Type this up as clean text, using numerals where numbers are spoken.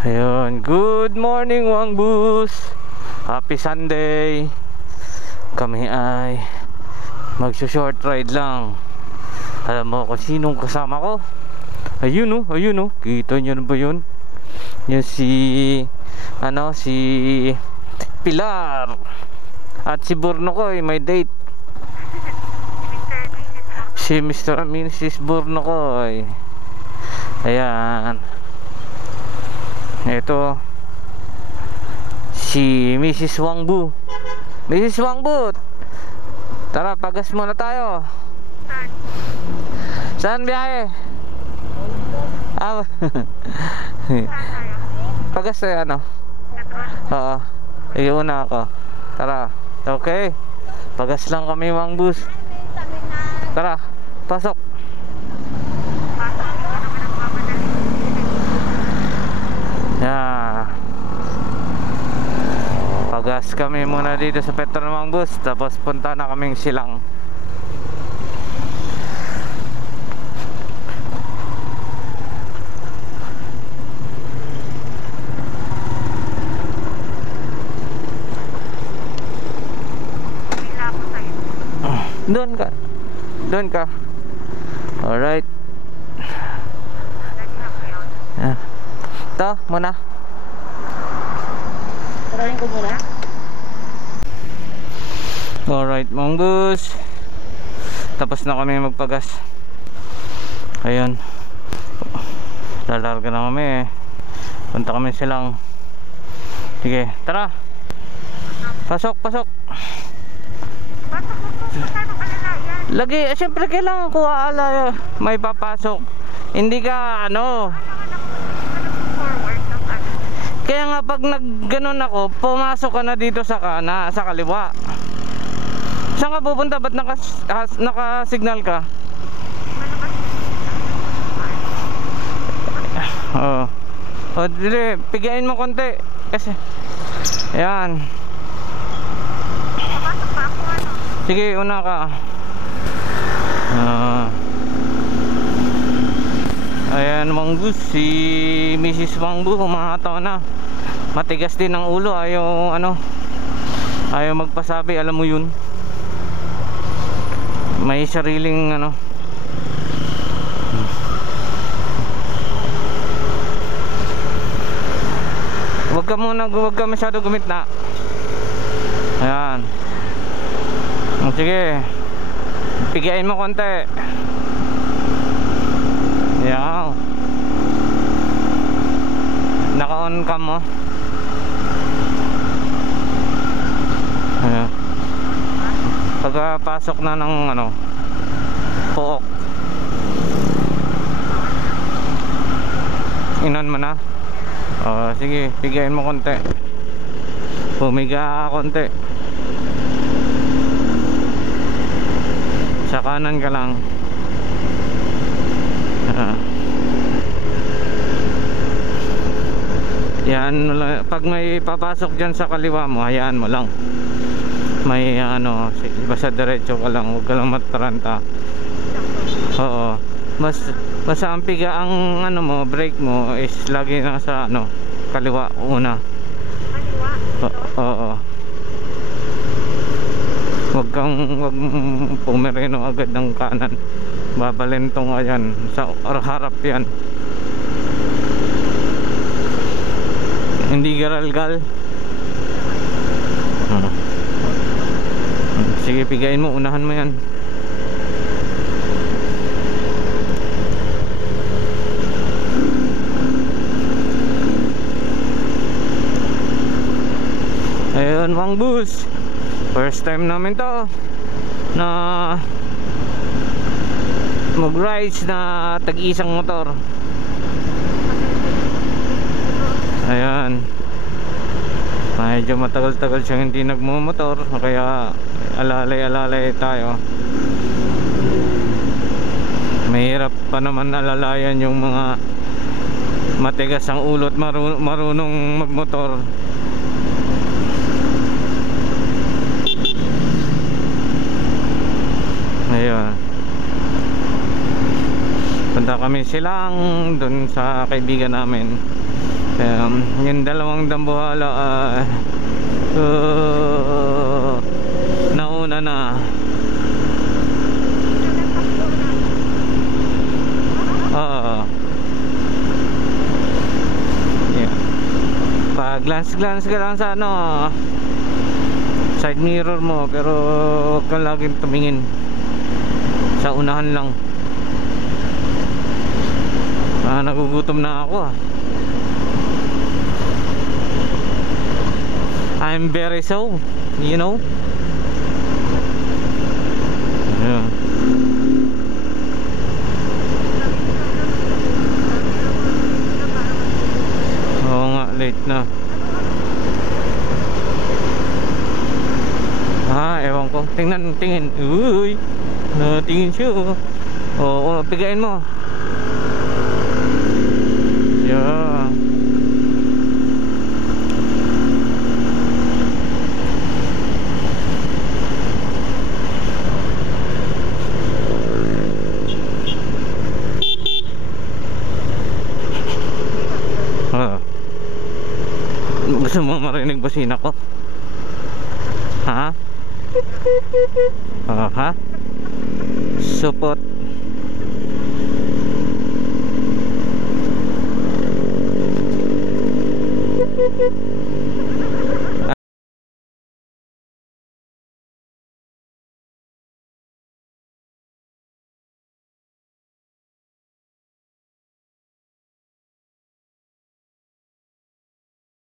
Ayun, good morning Wang Bus. Happy Sunday. Kami ay magso-short ride lang. Alam mo kung sinong kasama ko? Ayun oh. Kita niyo na ba yun? Yan si Pilar. At si Burnokoy may date. Si Mr. and Mrs. Burnokoy. Ayan. Ito si Mrs. Wangbu. Mrs. Wangbu, tara, pagas muna tayo. Saan biyahe? Pagas tayo ano? Oo. Iuna ako. Tara. Okay. Pagas lang kami Wangbu. Tara, pasok. Yeah. Pagas kami muna dito sa Petronamang Bus, tapos punta na kaming Silang. Doon ka. Alright. Yeah. Ito muna. Tarayin ko muna. Alright, mong bus. Tapos na kami magpagas. Ayun. Lalarga na kami. Punta kami Silang. Sige, tara. Pasok. Lagi, siyempre kailangan ko aala may papasok. Hindi ka Kaya nga pag nagganon ako, pumasok ka na dito sa kaliwa. Saan ka pupunta? Ba't naka-signal ka? Oo. O, dili, pigain mo konti. Kasi, ayan. Sige, una ka. Ayan, Wangbu, si Mrs. Wangbu humahataw na. Matigas din ang ulo, ayaw magpasabi, alam mo yun. May sariling Huwag ka masyado gumitna. Ayan. Sige, pigain mo konti. Ayan. Naka-on cam mo. Ayan. Pagpasok na ng pook, inon mo na. Sige, pigain mo konti. Pumiga konti. Sa kanan ka lang. Yan, pag may papasok dyan sa kaliwa mo, hayaan mo lang. May basta diretso ka lang, huwag ka lang mataranta. Oo. Basta ang piga ang brake mo is lagi nasa kaliwa una. Kaliwa? Oo. Huwag pumireno agad ng kanan. Babalentong ayan, sa harap yan. Hindi garalgal. Sige, pigain mo, unahan mo yan. Ayun, Wangbu, first time namin to na mag-rides na tag-isang motor. Ayan, medyo matagal-tagal siyang hindi nagmumotor, kaya alalay tayo. Mahirap pa naman alalayan yung mga matigas ang ulo at marunong magmotor. Ayun, punta kami Silang, dun sa kaibigan namin. Yung dalawang dambuhala nauna na. Oo. Yeah. Glance ka lang sa side mirror mo, pero huwag kang laging tumingin sa unahan lang. Nagugutom na ako I'm very so, you know. Yeah. Oo nga, late na. Ewan ko. Tingin. Uy, tingin siya. Oo, pigain mo. Yeah. Gusto mo marinig basina ko? Ha? Ha? Supot.